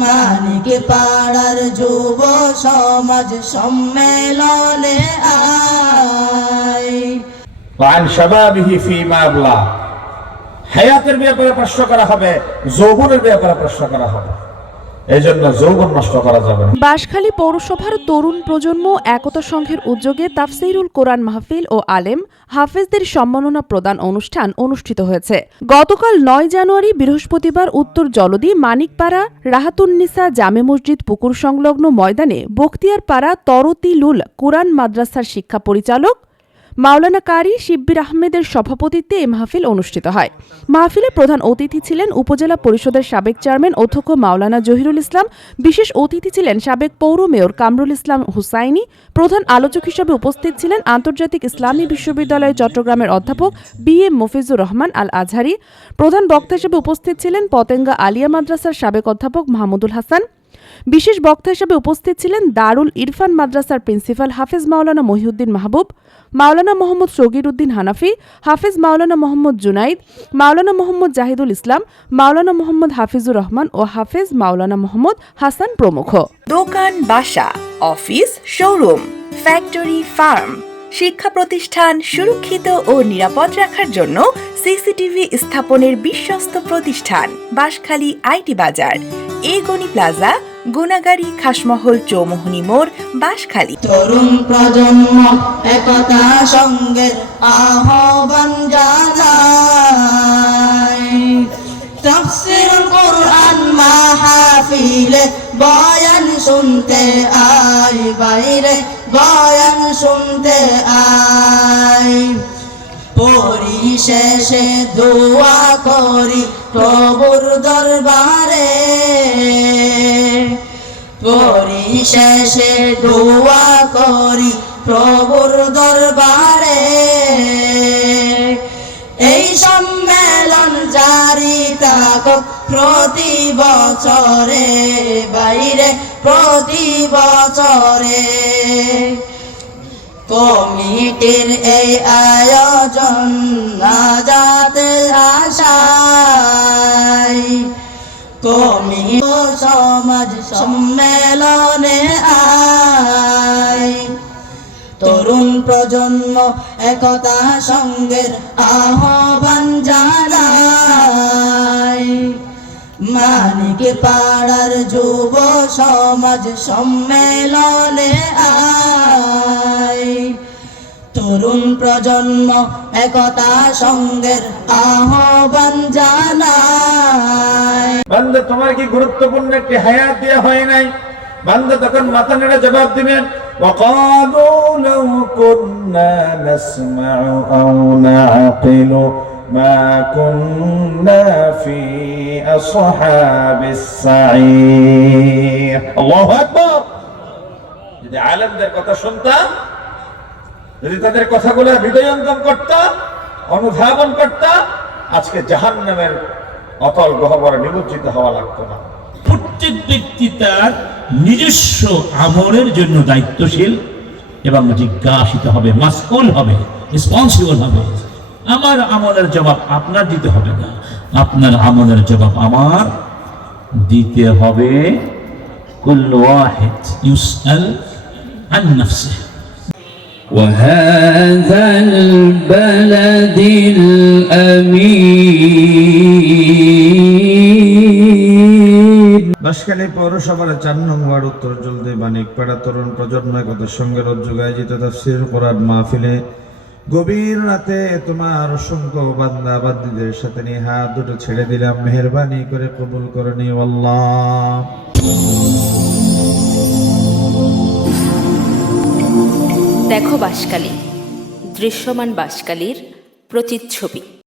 মানিক পাড়ার যুব সমাজ সম্মেলনে আয় وعن شبابه فيما أبلى হায়াতের ব্যাপারে প্রশ্ন করা হবে যৌবনের ব্যাপারে প্রশ্ন করা হবে না। বাঁশখালী পৌরসভার তরুণ প্রজন্ম একতা সংঘের উদ্যোগে তাফসিরুল কোরআন মাহফিল ও আলেম হাফেজদের সম্মাননা প্রদান অনুষ্ঠান অনুষ্ঠিত হয়েছে। গতকাল নয় জানুয়ারি বৃহস্পতিবার উত্তর জলদি মানিকপাড়া, রাহাতুন্নিসা জামে মসজিদ পুকুর সংলগ্ন ময়দানে বখতিয়ারপাড়া তরতিলুল কোরআন মাদ্রাসার শিক্ষা পরিচালক মাওলানা কারি শিব্বির আহমেদের সভাপতিত্বে এই মাহফিল অনুষ্ঠিত হয়। মাহফিলে প্রধান অতিথি ছিলেন উপজেলা পরিষদের সাবেক চেয়ারম্যান অধ্যক্ষ মাওলানা জহিরুল ইসলাম, বিশেষ অতিথি ছিলেন সাবেক পৌর মেয়র কামরুল ইসলাম হুসাইনি, প্রধান আলোচক হিসেবে উপস্থিত ছিলেন আন্তর্জাতিক ইসলামী বিশ্ববিদ্যালয় চট্টগ্রামের অধ্যাপক বি এম মফিজুর রহমান আল আজহারি প্রধান বক্তা হিসেবে উপস্থিত ছিলেন পতেঙ্গা আলিয়া মাদ্রাসার সাবেক অধ্যাপক মাহমুদুল হাসান বিশেষ বক্তা হিসেবে উপস্থিত ছিলেন দারুল ইরফান মাদ্রাসার প্রিন্সিপাল হাফেজ মাওলানা মহিউদ্দিন মাহবুব, মাওলানা মোহাম্মদ শগির উদ্দিন হানাফি, হাফেজ মাওলানা মোহাম্মদ জুনাইদ, মাওলানা মোহাম্মদ জাহিদুল ইসলাম, মাওলানা মোহাম্মদ হাফিজুর রহমান ও হাফেজ মাওলানা মোহাম্মদ হাসান প্রমুখ। দোকান, বাসা, অফিস, শোরুম, ফ্যাক্টরি, ফার্ম, শিক্ষা প্রতিষ্ঠান সুরক্ষিত ও নিরাপদ রাখার জন্য সিসিটিভি স্থাপনের বিশ্বস্ত প্রতিষ্ঠান, বাঁশখালী আইটি বাজার। এগনি প্লাজা গুনাগারি খাসমহল চৌমোহনী মোড়, বাঁশখালী। তরুণ প্রজন্ম একতা সঙ্গে আহ্বান জানাই তাফসির বয়ান শুনতে আই বাইরে বয়ান শুনতে আই পরিশেষে দোয়া করি প্রভুর দরবারে। পরিশেষে দোয়া করি প্রভুর দরবারে। এই সম্মেলন জারি থাকুক প্রতি বছরে, বাইরে প্রতি বছরে। কমিটির এই আয়োজন না যাতে আশায় কমি সমাজ সম্মেলনে আয়। তরুণ প্রজন্ম একতা সঙ্গের আহ্বান জানায়। মানিক পাড়ার যুব সমাজ সম্মেলনে আয়। তরুণ প্রজন্ম একতা সঙ্গের আহ্বান জানায়। বান্দা তোমার কি গুরুত্বপূর্ণ একটি হায়াত দেওয়া হয় নাই বান্দা তখন মাথা নেড়ে জবাব দিবেন وقالوا لو كنا نسمع أو نعقل ما كنا في أصحاب السعير الله أكبر যদি আলেমদের কথা শুনতাম যদি তাদের কথাগুলো হৃদয়ঙ্গম করতাম অনুধাবন করতাম আজকে জাহান্নামের অতল গহবরে নিমজ্জিত হওয়া লাগতো না প্রত্যেক ব্যক্তি তার নিজস্ব আমলের জন্য দায়িত্বশীল এবং জিজ্ঞাসিত হবে মাসকুল হবে রেসপন্সিবল হবে আমার আমলের জবাব আপনার দিতে হবে না আপনার আমলের জবাব আমার দিতে হবে কুল্লু ওয়াহিদ ইউসআল আন নাফসিহি وهذا বাঁশখালী পৌরসভার চার নং ওয়ার্ড উত্তর জলদি বানিকপাড়া তরুণ প্রজন্ম একতার সঙ্গে রজ্জু আয়োজিত তাফসির কোরআন মাহফিলে। গভীর রাতে তোমার অসংখ্য বান্দা বান্দিদের সাথে নিয়ে হাত দুটো ছেড়ে দিলাম। মেহরবানি করে কবুল করে নি আল্লাহ। দেখো বাসকালী দৃশ্যমান বাসকালীর প্রতিচ্ছবি।